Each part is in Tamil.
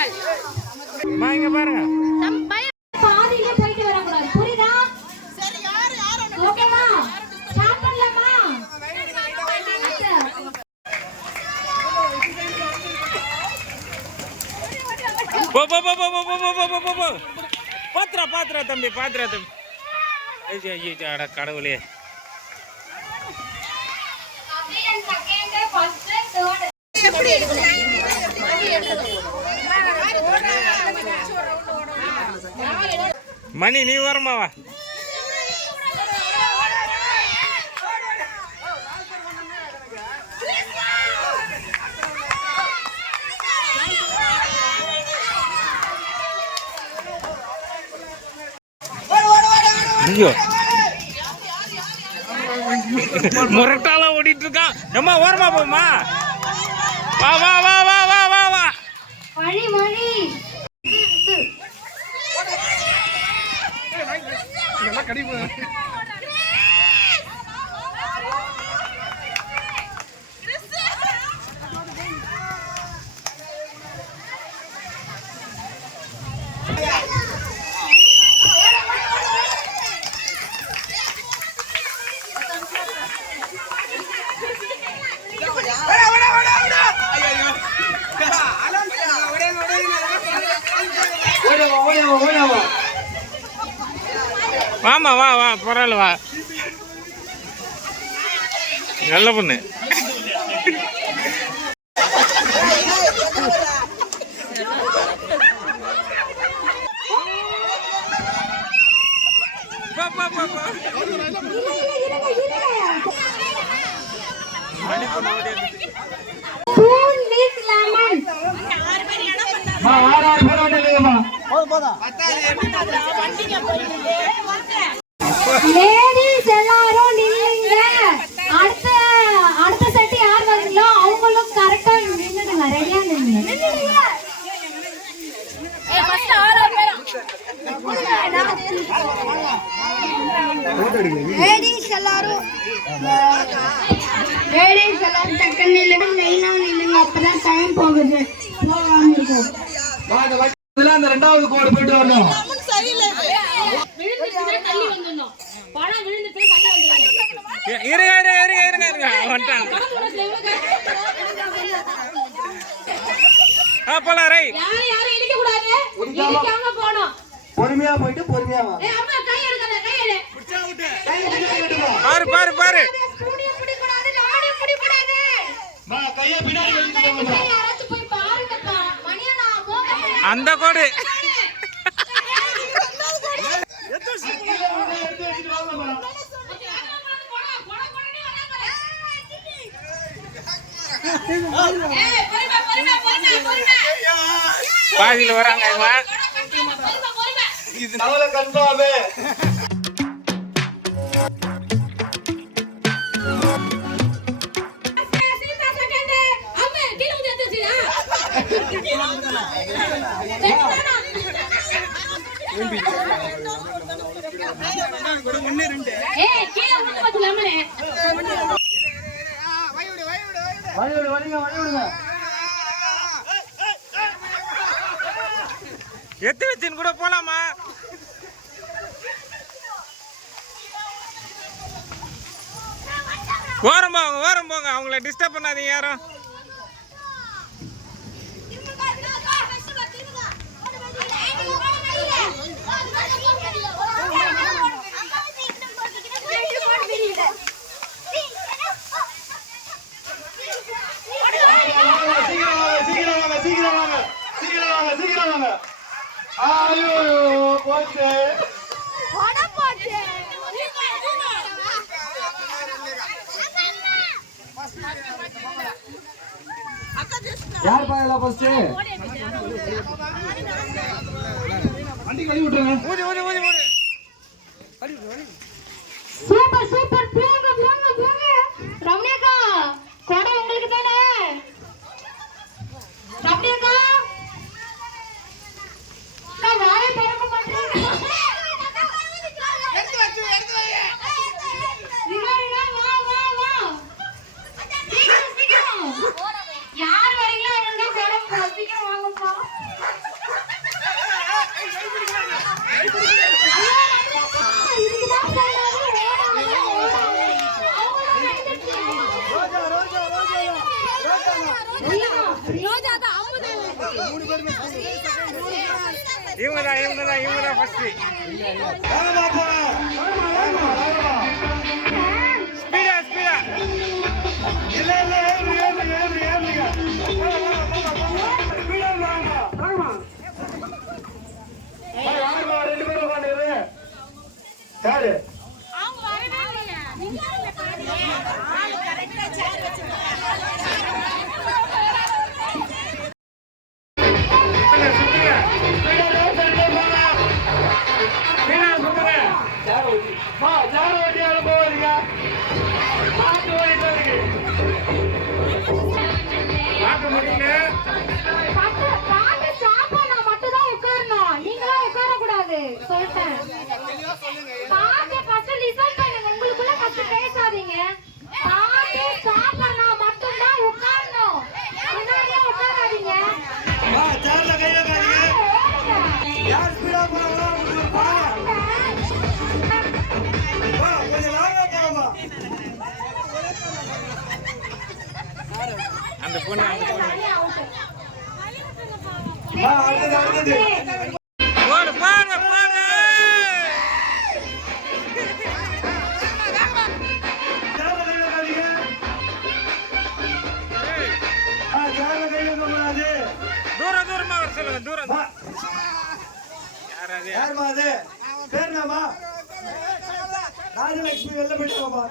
இங்க பாருங்க. பாதியில போயிட்டு வரக்கூடாது. புரியுதா? சரி யாரு ஓகேவா? ஸ்டார்ட் பண்ணலாமா? போ போ போ போ போ போ போ. பாத்ரா தம்பி ஐயோ ஐயோ அட கடவுளே. மணி நீ வரமாவா? ஐயோ முரட்டால ஓடிட்டு இருக்கான். அம்மா ஓரமா போமா. வா வா வா வா வா வா வா. மணி மணி நல்லா கடிப்பு. வாமா வா வா பரவாயில்ல வா. நல்ல பொண்ணு. லேடிஸ் எல்லாரும் நில்லுங்க. அடுத்த செட் யார் வரீங்களோ அவங்களும் கரெக்டா நின்னுடுங்க. ரெடியா நில்லுங்க. லேடிஸ் எல்லாரும் டக்குன்னு நில்லுங்க. லைனா நில்லுங்க. அப்பதான் டைம் போகுது. அந்த ரெண்டாவது கோடு போயிட்டு வரணும். பொறுமையா போயிட்டு பொறுமையா வா. பாரு பாரு பாரு. அந்த கோடு பாதியில வராங்க. இது நல்ல கன்பாவே. எத்து வச்சுன்னு கூட போலாமா? ஓரம் போங்க அவங்கள டிஸ்டர்ப் பண்ணாதீங்க யாரும். யார் பாயல ஃபர்ஸ்ட் வண்டி கழுவி விட்டுருங்க. ஊதி ஊதி ஊதி ஊதி. Super super. போங்க போங்க போங்க. ரம்யாக்கா கொடை உங்களுக்கு தானே? ரம்யாக்கா அக்கா வாயை திறக்க மாட்டேங்க. எடுத்து வா. வா வா வா. சீக்கிரம் யார் வரீங்களோ அவங்க கொடை சீக்கிரம் வாங்கப்பா. இவங்க தான் ஃபர்ஸ்ட். ஸ்பீடா யாரு பாட்டு சாப்பிட மட்டும் தான் உட்காரணும். நீங்களா உட்கார கூடாது சொல்லிட்டேன். பாட்டு ஃபர்ஸ்ட் லிசன் பண்ணுங்க. உங்களுக்குள்ள ஃபர்ஸ்ட் பேசாதீங்க. பாட்டு சாப்பிடனா மட்டும் தான் உட்காரணும். முன்னாடியே உட்காராதீங்க. சேர்ல கை வைக்காதீங்க. யார் ஸ்பீடா போறாங்களோ உங்களுக்கு பாருங்க. கொஞ்சம் லாங்கா போங்கம்மா. அந்த பொண்ணு அடுத்தது போடு. தூரமா வர சொல்லுங்க. தூரம் யாராவது யாருமா அது பேர் நாமா ராஜலட்சுமி வெளில போயிட்டு வாமா.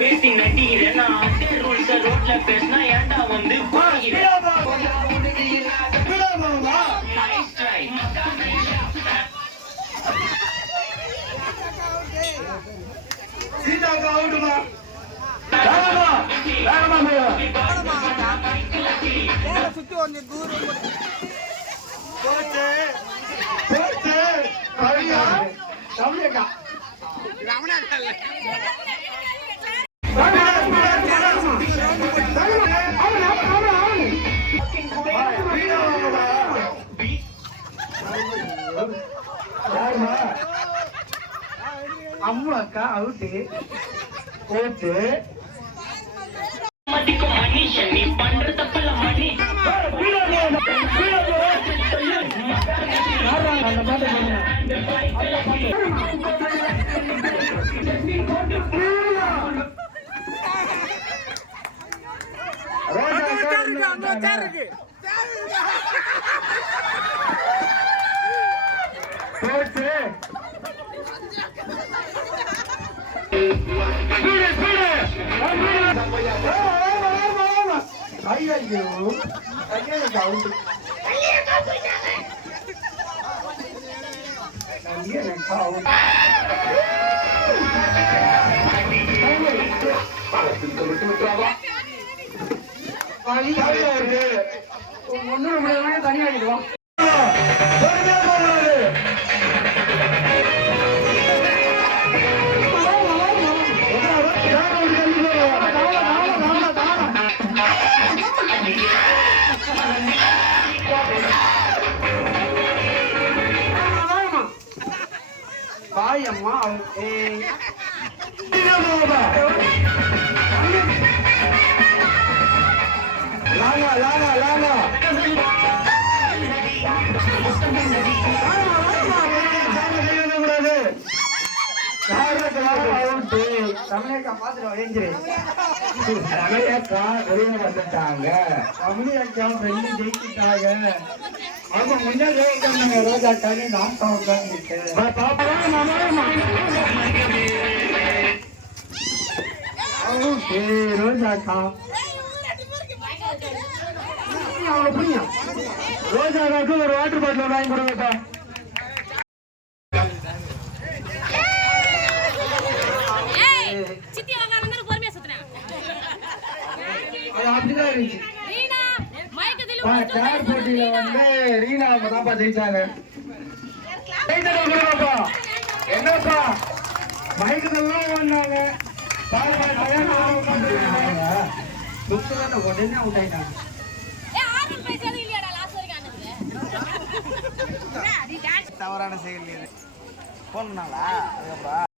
பேசி நடிகிறேன் ரோட்ல பேசினா ஏன்டா வந்து சீதாக்கு அவுட்டுமா சுத்தி கொஞ்சம் தூரம் போச்சு போச்சு கவியா கவியக்கா அம்மாக்கா அவுட்டு போச்சு மதிக்கும் மனுஷன் நீ பண்ற தப்பல மணி போச்சு ஐயோ அவுட்டு ஒன்னு தனியாகிடுவான் பாயம்மா லாங்கா லாங்கா லாங்கா தமிழக்கா பாத்துட்டு எழுந்துரு ரமேஷா வெளியே வந்துட்டாங்க. தமிழக்கா ஃப்ரெண்டு ஜெயிச்சுட்டாங்க. ஆமா முன்னே ஜெயிச்சாங்க ரோஜா காணி நான் உட்காந்துருக்கேன். ரோஜாக்கா அவளை புரியும். ரோஜாவுக்கு ஒரு வாட்டர் பாட்டில் வாங்கி கொடுங்கப்பா. அப்படிதான் இருந்துச்சு. சேர் போட்டியில வந்து ரீனா தான்ப்பா ஜெயிச்சாங்க. என்னப்பா மைக்கு தான் வந்தாங்க. உடனே அவுட் ஆயிட்டாங்க. தவறான செயல் போன் பண்ணாங்களா அதுக்கப்புறம்